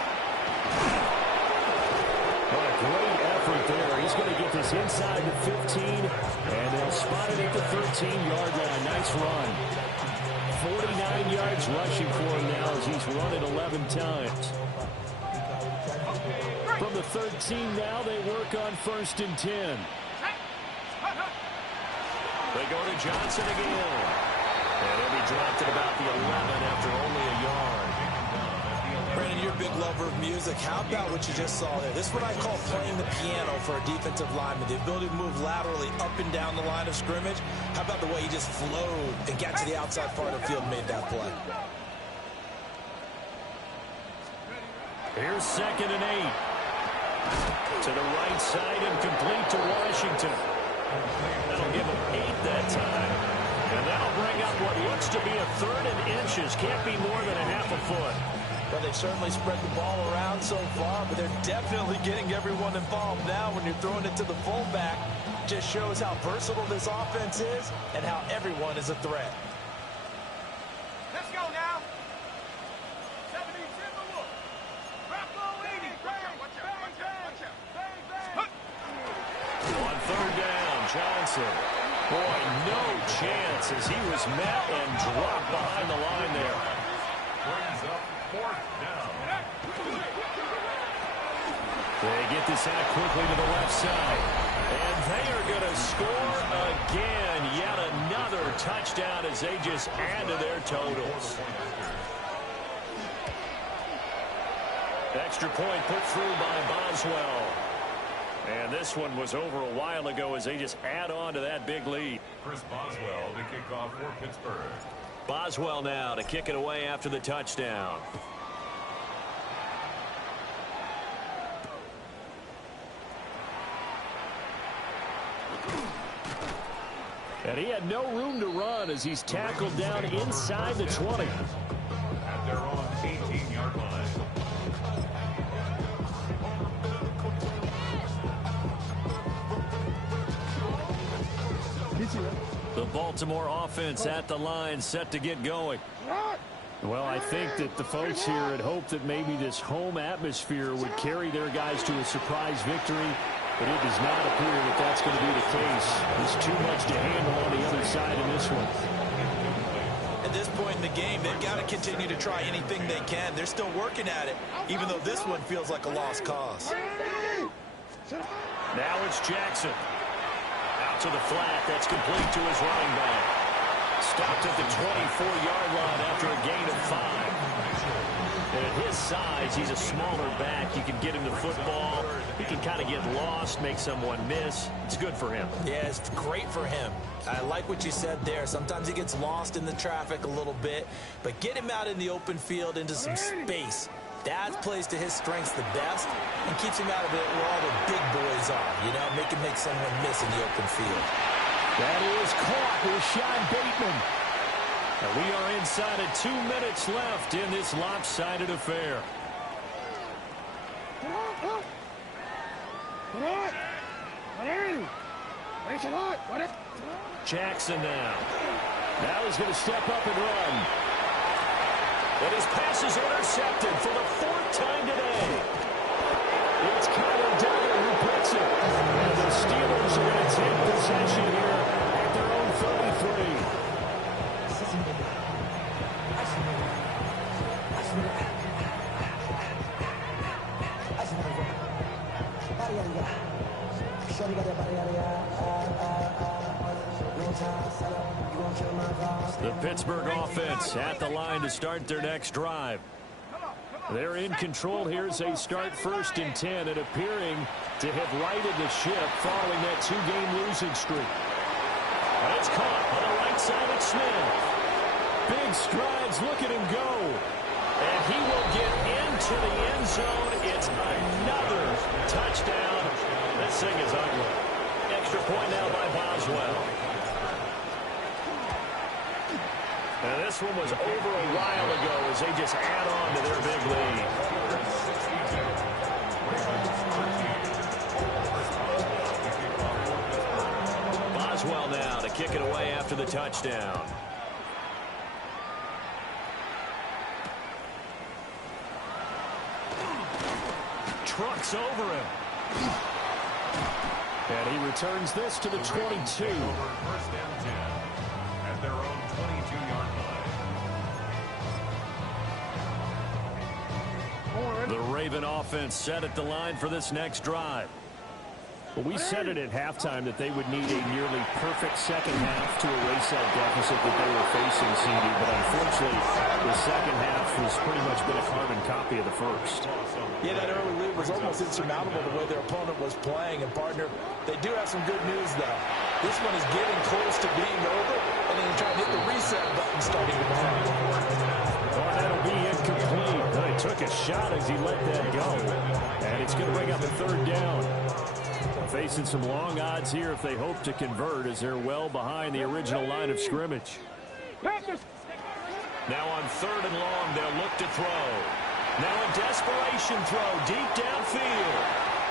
What a great effort there. He's going to get this inside the 15, and they'll spot it at the 13-yard line. Nice run. 49 yards rushing for him now as he's run it 11 times. From the 13 now, they work on 1st and 10. They go to Johnson again. And he'll be dropped at about the 11 after only a yard. Brandon, you're a big lover of music. How about what you just saw there? This is what I call playing the piano for a defensive lineman. The ability to move laterally up and down the line of scrimmage. How about the way he just flowed and got to the outside part of the field and made that play? Here's 2nd and 8. To the right side and complete to Washington. That'll give him 8 that time. And that'll bring up what looks to be a 3rd and inches. Can't be more than a half a foot. Well, they've certainly spread the ball around so far, but they're definitely getting everyone involved now when you're throwing it to the fullback. Just shows how versatile this offense is and how everyone is a threat. Let's go now. 70 Timberwolves. Bravo 80. Watch out. Bang, bang. third down. Johnson. Boy, no chance as he was met and dropped behind the line there. Brings up fourth down. They get this out quickly to the left side. And they are going to score again. Yet another touchdown as they just add to their totals. Extra point put through by Boswell. And this one was over a while ago as they just add on to that big lead. Chris Boswell to kick off for Pittsburgh. Boswell now to kick it away after the touchdown. And he had no room to run as he's tackled down inside the 20. At their own 18-yard line. The Baltimore offense at the line set to get going. Well, I think that the folks here had hoped that maybe this home atmosphere would carry their guys to a surprise victory, but it does not appear that that's going to be the case. There's too much to handle on the other side in this one. At this point in the game, they've got to continue to try anything they can. They're still working at it, even though this one feels like a lost cause. Now it's Jackson. Out to the flat. That's complete to his running back. Stopped at the 24-yard line after a gain of 5. And at his size, he's a smaller back. You can get him the football. He can kind of get lost, make someone miss. It's good for him. Yeah, it's great for him. I like what you said there. Sometimes he gets lost in the traffic a little bit, but get him out in the open field into some space. That plays to his strengths the best and keeps him out of it where all the big boys are, you know, make someone miss in the open field. That is caught with Sean Bateman. And we are inside of 2 minutes left in this lopsided affair. Jackson now. Now he's going to step up and run. And his pass is intercepted for the 4th time today. It's Kyler Duggar who puts it. And the Steelers are going to take possession here at their own 33. The Pittsburgh offense at the line to start their next drive. They're in control here as they start 1st and 10 and appearing to have righted the ship following that 2-game losing streak. And it's caught on the right side of Smith. Big strides, look at him go. And he will get into the end zone. It's another touchdown. This thing is ugly. Extra point now by Boswell. And this one was over a while ago as they just add on to their big lead. Boswell now to kick it away after the touchdown. Trucks over him. And he returns this to the 22. 1st and 10 at their own 22-yard line. The Raven offense set at the line for this next drive. Well, we said it at halftime that they would need a nearly perfect second half to erase that deficit that they were facing, CD. But unfortunately, the second half has pretty much been a carbon copy of the first. Yeah, that early lead was almost insurmountable the way their opponent was playing. And, partner, they do have some good news, though. This one is getting close to being over, and then you try to hit the reset button starting tomorrow. Oh, that'll be incomplete. He took a shot as he let that go. And it's going to bring up a 3rd down. Facing some long odds here if they hope to convert as they're well behind the original line of scrimmage. Now on 3rd and long, they'll look to throw. Now a desperation throw deep downfield.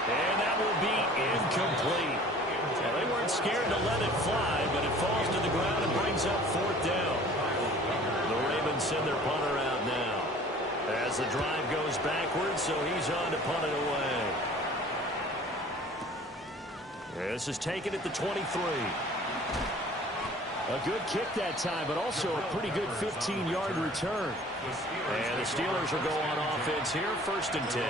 And that will be incomplete. Well, they weren't scared to let it fly, but it falls to the ground and brings up 4th down. The Ravens send their punter out now. As the drive goes backwards, so he's on to punt it away. This is taken at the 23. A good kick that time, but also a pretty good 15-yard return. And the Steelers will go on offense here, 1st and 10.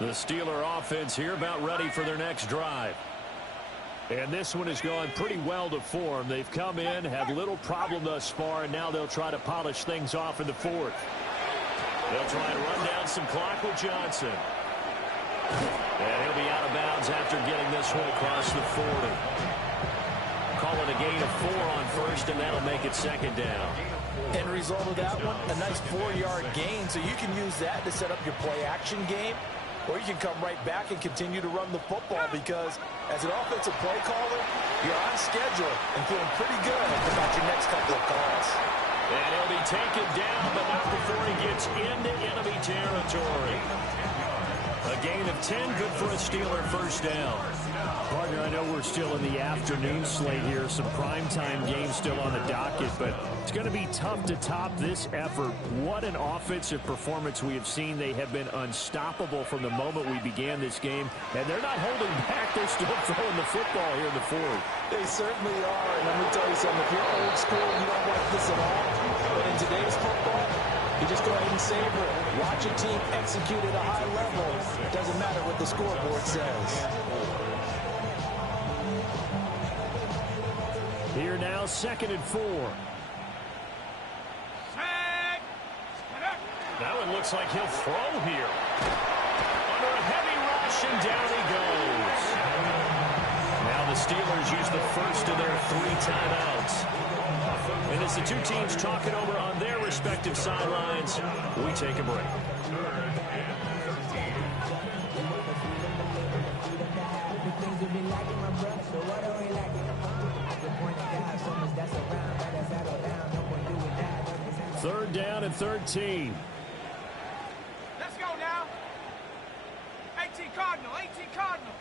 The Steeler offense here about ready for their next drive. And this one has gone pretty well to form. They've come in, had little problem thus far, and now they'll try to polish things off in the 4th. They'll try to run down some clock with Johnson. And he'll be out of bounds after getting this one across the 40. Call it a gain of 4 on 1st, and that'll make it 2nd down. End result of that one, a nice 4-yard gain, so you can use that to set up your play-action game. Or you can come right back and continue to run the football because as an offensive play caller, you're on schedule and feeling pretty good about your next couple of calls. And he'll be taken down, but not before he gets into enemy territory. A gain of 10, good for a Steeler 1st down. Partner, I know we're still in the afternoon slate here, some primetime games still on the docket, but it's going to be tough to top this effort. What an offensive performance we have seen. They have been unstoppable from the moment we began this game, and they're not holding back. They're still throwing the football here in the 4th. They certainly are, and let me tell you something. If you're old school, you don't like this at all, but in today's football, you just go ahead and savor it. Watch a team execute at a high level. It doesn't matter what the scoreboard says. Here now, 2nd and 4. Now it looks like he'll throw here. Under a heavy rush, and down he goes. Now the Steelers use the first of their 3 timeouts. And as the two teams talk it over on their respective sidelines, we take a break. Third down and 13. Let's go now. 18 Cardinal, 18 Cardinal.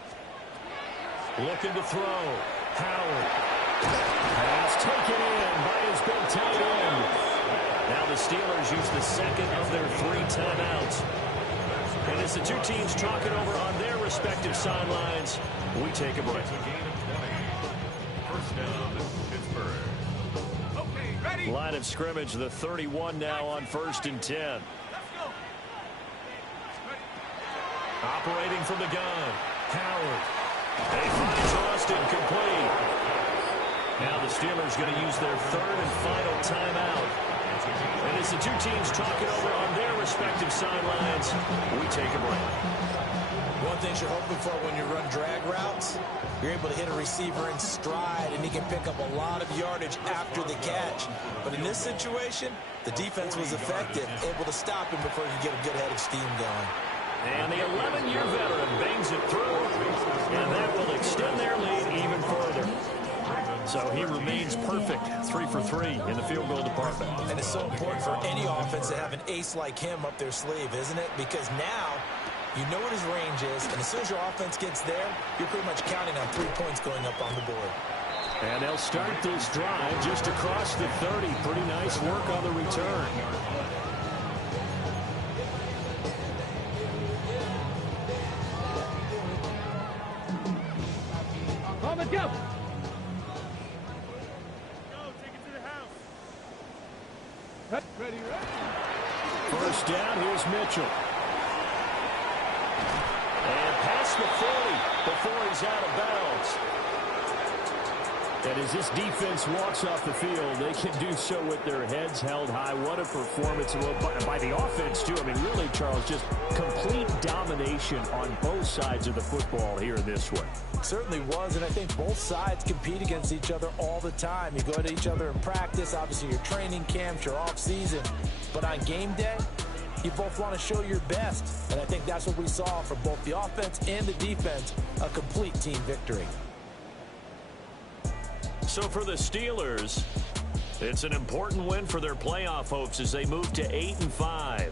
Looking to throw. Howard. Pass taken in by his big tight end. Now the Steelers use the 2nd of their 3 timeouts. And as the two teams talk it over on their respective sidelines, we take a break. First down, Pittsburgh. Okay, ready? Line of scrimmage, the 31 now on 1st and 10. Let's go. Operating from the gun. Howard. They find Austin complete. Now the Steelers going to use their 3rd and final timeout. And as the two teams talk it over on their respective sidelines, we take a break. One thing you're hoping for when you run drag routes, you're able to hit a receiver in stride, and he can pick up a lot of yardage after the catch. But in this situation, the defense was effective, able to stop him before he could get a good head of steam going. And the 11-year veteran bangs it through, and that will extend their lead even further. So he remains perfect, 3 for 3 in the field goal department. And it's so important for any offense to have an ace like him up their sleeve, isn't it? Because now you know what his range is, and as soon as your offense gets there, you're pretty much counting on 3 points going up on the board. And they'll start this drive just across the 30. Pretty nice work on the return. On the go. Ready. First down, here's Mitchell. And past the 40 before he's out of bounds. And as this defense walks off the field, they can do so with their heads held high. What a performance by the offense, too. I mean, really, Charles, just complete domination on both sides of the football here in this one. Certainly was, and I think both sides compete against each other all the time. You go at each other in practice, obviously your training camps, your off-season. But on game day, you both want to show your best. And I think that's what we saw from both the offense and the defense, a complete team victory. So for the Steelers, it's an important win for their playoff hopes as they move to 8-5.